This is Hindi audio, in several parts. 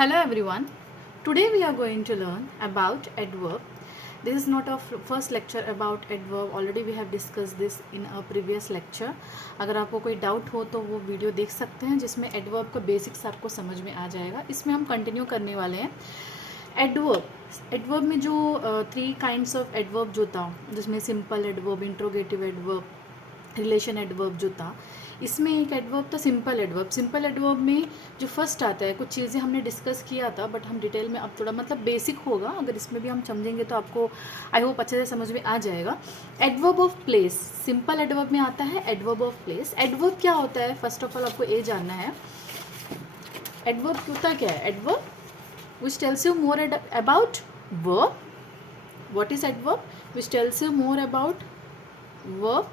Hello everyone. Today we are going to learn about adverb. This is not our first lecture about adverb. Already we have discussed this in a previous lecture. अगर आपको कोई डाउट हो तो वो वीडियो देख सकते हैं जिसमें adverb का बेसिक्स आपको समझ में आ जाएगा. इसमें हम कंटिन्यू करने वाले हैं. एडवर्ब में जो 3 काइंड्स ऑफ एडवर्ब जो था, जिसमें simple adverb, interrogative adverb, relation adverb जो था, इसमें एक एडवर्ब था सिंपल एडवर्ब. सिंपल एडवर्ब में जो फर्स्ट आता है, कुछ चीज़ें हमने डिस्कस किया था बट हम डिटेल में अब थोड़ा मतलब बेसिक होगा. अगर इसमें भी हम समझेंगे तो आपको आई होप अच्छे से समझ में आ जाएगा. Adverb of place simple adverb में आता है. एडवर्ब ऑफ प्लेस, एडवर्ब क्या होता है फर्स्ट ऑफ ऑल आपको ये जानना है. एडवर्ब होता क्या है? Adverb which tells you more about verb. What is adverb? Which tells you more about verb,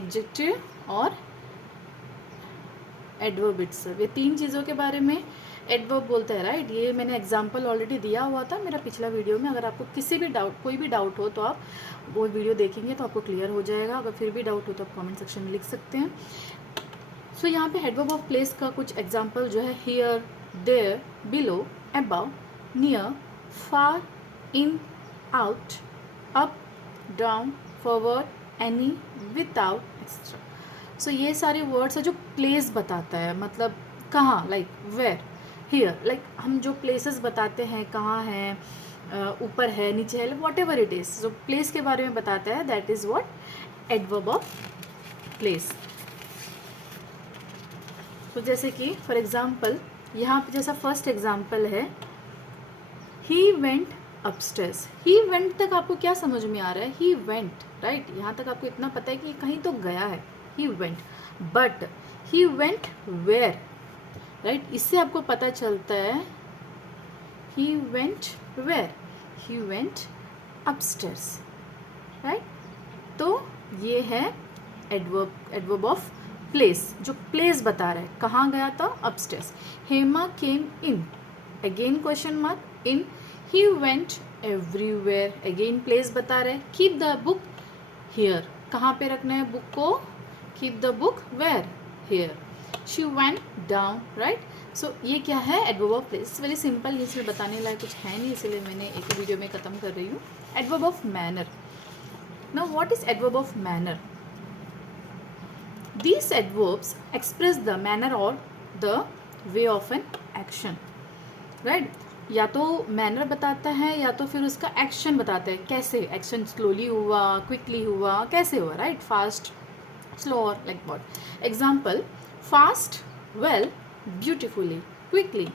adjective और adverb itself. ये 3 चीज़ों के बारे में एडवर्ब बोलता है, राइट. ये मैंने एग्जांपल ऑलरेडी दिया हुआ था मेरा पिछला वीडियो में. अगर आपको किसी भी डाउट, कोई भी डाउट हो तो आप वो वीडियो देखेंगे तो आपको क्लियर हो जाएगा. अगर फिर भी डाउट हो तो आप कमेंट सेक्शन में लिख सकते हैं. सो यहाँ पे एडवर्ब ऑफ प्लेस का कुछ एग्जांपल जो है, here, there, below, above, near, far, in, out, up, down, forward, any, without, etcetera. So ये सारे वर्ड्स है जो प्लेस बताता है, मतलब कहाँ, लाइक वेयर. हियर लाइक हम जो प्लेसेस बताते हैं, कहाँ हैं, ऊपर है, नीचे है, वॉट एवर इट इज़, जो प्लेस के बारे में बताता है, that is what adverb of place. तो जैसे कि फॉर एग्जाम्पल यहाँ पे जैसा फर्स्ट एग्जाम्पल है, he went upstairs. He went तक आपको क्या समझ में आ रहा है? He went, right. यहाँ तक आपको इतना पता है कि कहीं तो गया है, he went. But he went where, right. इससे आपको पता चलता है he went where, he went upstairs, right. तो ये है एडवर्ब ऑफ प्लेस, जो प्लेस बता रहा है, कहाँ गया था, upstairs. Hema came in, again question mark, in. He went everywhere, again place बता रहा है. कीप द बुक हियर, कहाँ पे रखना है बुक को? Keep the book where, here. She went down, right. So ये क्या है? Adverb of place. Very simple, इसमें बताने लायक कुछ है नहीं, इसलिए मैंने एक वीडियो में ख़त्म कर रही हूँ. Adverb of manner. Now what is adverb of manner? These adverbs express the manner or the way of an action, right. या तो मैनर बताता है या तो फिर उसका एक्शन बताता है, कैसे एक्शन, स्लोली हुआ, क्विकली हुआ, कैसे हुआ, राइट. फास्ट, स्लो, और like what. Example, fast, well, beautifully, quickly,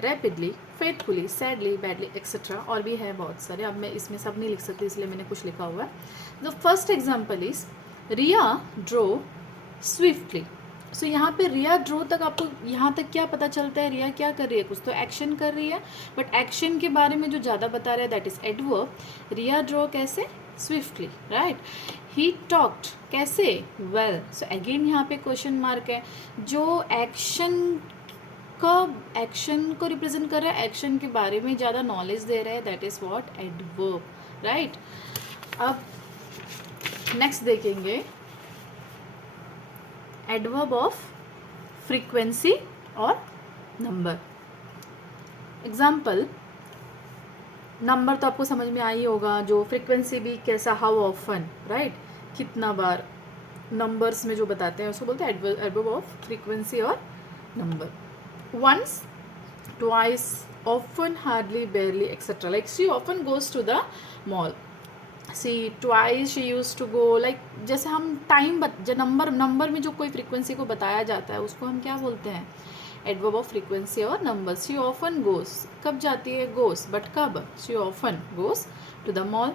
rapidly, faithfully, sadly, badly, etcetera. और भी है बहुत सारे, अब मैं इसमें सब नहीं लिख सकती इसलिए मैंने कुछ लिखा हुआ है. The first example is Riya drew swiftly. So यहाँ पे रिया ड्रो तक आपको यहाँ तक क्या पता चलता है? रिया क्या कर रही है? कुछ तो एक्शन कर रही है, बट एक्शन के बारे में जो ज़्यादा बता रहा है that is adverb. Riya drew कैसे? Swiftly, right. ही टॉक्ड कैसे? वेल. सो अगेन यहाँ पे क्वेश्चन मार्क है. जो एक्शन को रिप्रेजेंट कर रहा है, एक्शन के बारे में ज़्यादा नॉलेज दे रहा है, that is what adverb, right. अब नेक्स्ट देखेंगे एडवर्ब ऑफ फ्रीक्वेंसी और नंबर. एग्जाम्पल, नंबर तो आपको समझ में आ ही होगा, जो फ्रीक्वेंसी भी कैसा, हाउ ऑफन, राइट, कितना बार. नंबर्स में जो बताते हैं उसको बोलते हैं एडवर्ब ऑफ फ्रीक्वेंसी और number. Once, twice, often, hardly, barely, etcetera. Like she often goes to the mall. See twice she use to go, like जैसे हम टाइम जो नंबर में जो कोई फ्रीक्वेंसी को बताया जाता है उसको हम क्या बोलते हैं? एडवर्ब ऑफ फ्रीक्वेंसी और नंबर. शी ऑफन गोज, कब जाती है? गोज, बट कब? She often goes to the mall.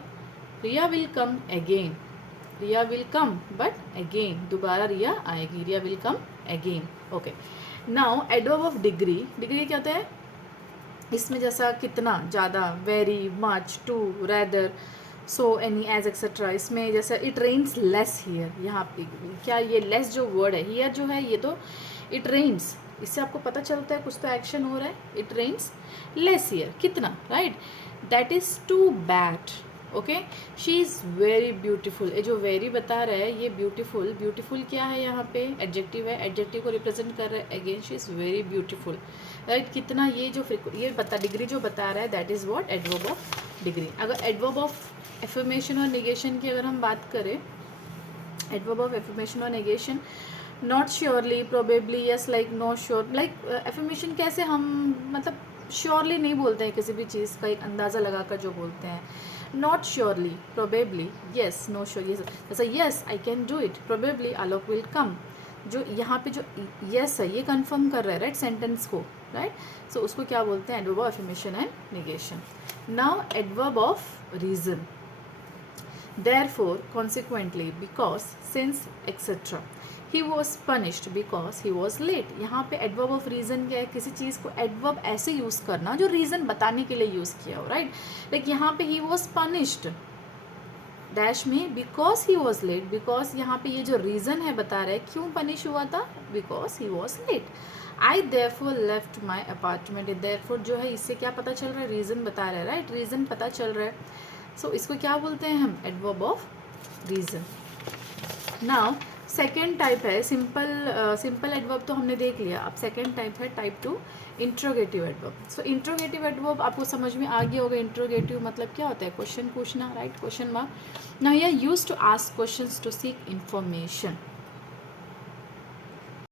Riya will come again, Riya will come but again, दोबारा रिया आएगी, Riya will come again. Okay. Now adverb of degree. Degree क्या होता है? इसमें जैसा कितना, ज़्यादा, very, much, too, rather, so, any, as, etcetera. इसमें जैसे इट रेन्स लेस हियर, यहाँ पे क्या ये लेस जो वर्ड है, हियर जो है ये तो इट रेन्स, इससे आपको पता चलता है कुछ तो एक्शन हो रहा है. इट रेन्स लेस हियर, कितना, right. That is too bad, okay, she is very beautiful. ये जो वेरी बता रहा है ये ब्यूटीफुल, ब्यूटीफुल क्या है यहाँ पे, एडजेक्टिव है, एडजेक्टिव को रिप्रेजेंट कर रहा है। Again she is very beautiful, right. कितना ये जो ये बता डिग्री जो बता रहा है that is what, adverb of degree. अगर एडवर्ब ऑफ एफर्मेशन और नेगेशन की अगर हम बात करें, एडवर्ब ऑफ एफर्मेशन और negation, not surely, probably, yes, like, no, sure. Like affirmation कैसे हम मतलब श्योरली नहीं बोलते हैं किसी भी चीज़ का, एक अंदाज़ा लगा कर जो बोलते हैं। Not surely, probably, yes, no sure, ये जैसा yes I can do it, probably Alok will come. जो यहाँ पे जो येस है ये कंफर्म कर रहा है, राइट, सेंटेंस को, राइट। सो उसको क्या बोलते हैं, adverb of affirmation and negation. Now adverb of reason, therefore, consequently, because, since, etc. He was punished because he was late. यहाँ पे adverb of reason क्या है, किसी चीज़ को adverb ऐसे यूज़ करना जो reason बताने के लिए यूज़ किया हो, राइट। लाइक यहाँ पे he was punished डैश में because he was late, because यहाँ पे ये जो reason है बता रहा है क्यों punish हुआ था, because he was late. I therefore left my apartment. therefore जो है इससे क्या पता चल रहा है, reason बता रहा है, राइट, reason पता चल रहा है। सो इसको क्या बोलते हैं हम, adverb of reason. Now second type है सिंपल एडवर्ब तो हमने देख लिया, अब सेकेंड टाइप है type 2 interrogative adverb. So interrogative adverb आपको समझ में आ गया होगा, इंट्रोगेटिव मतलब क्या होता है, क्वेश्चन पूछना, राइट, क्वेश्चन मार्क। नाउ ये used to ask questions to seek information,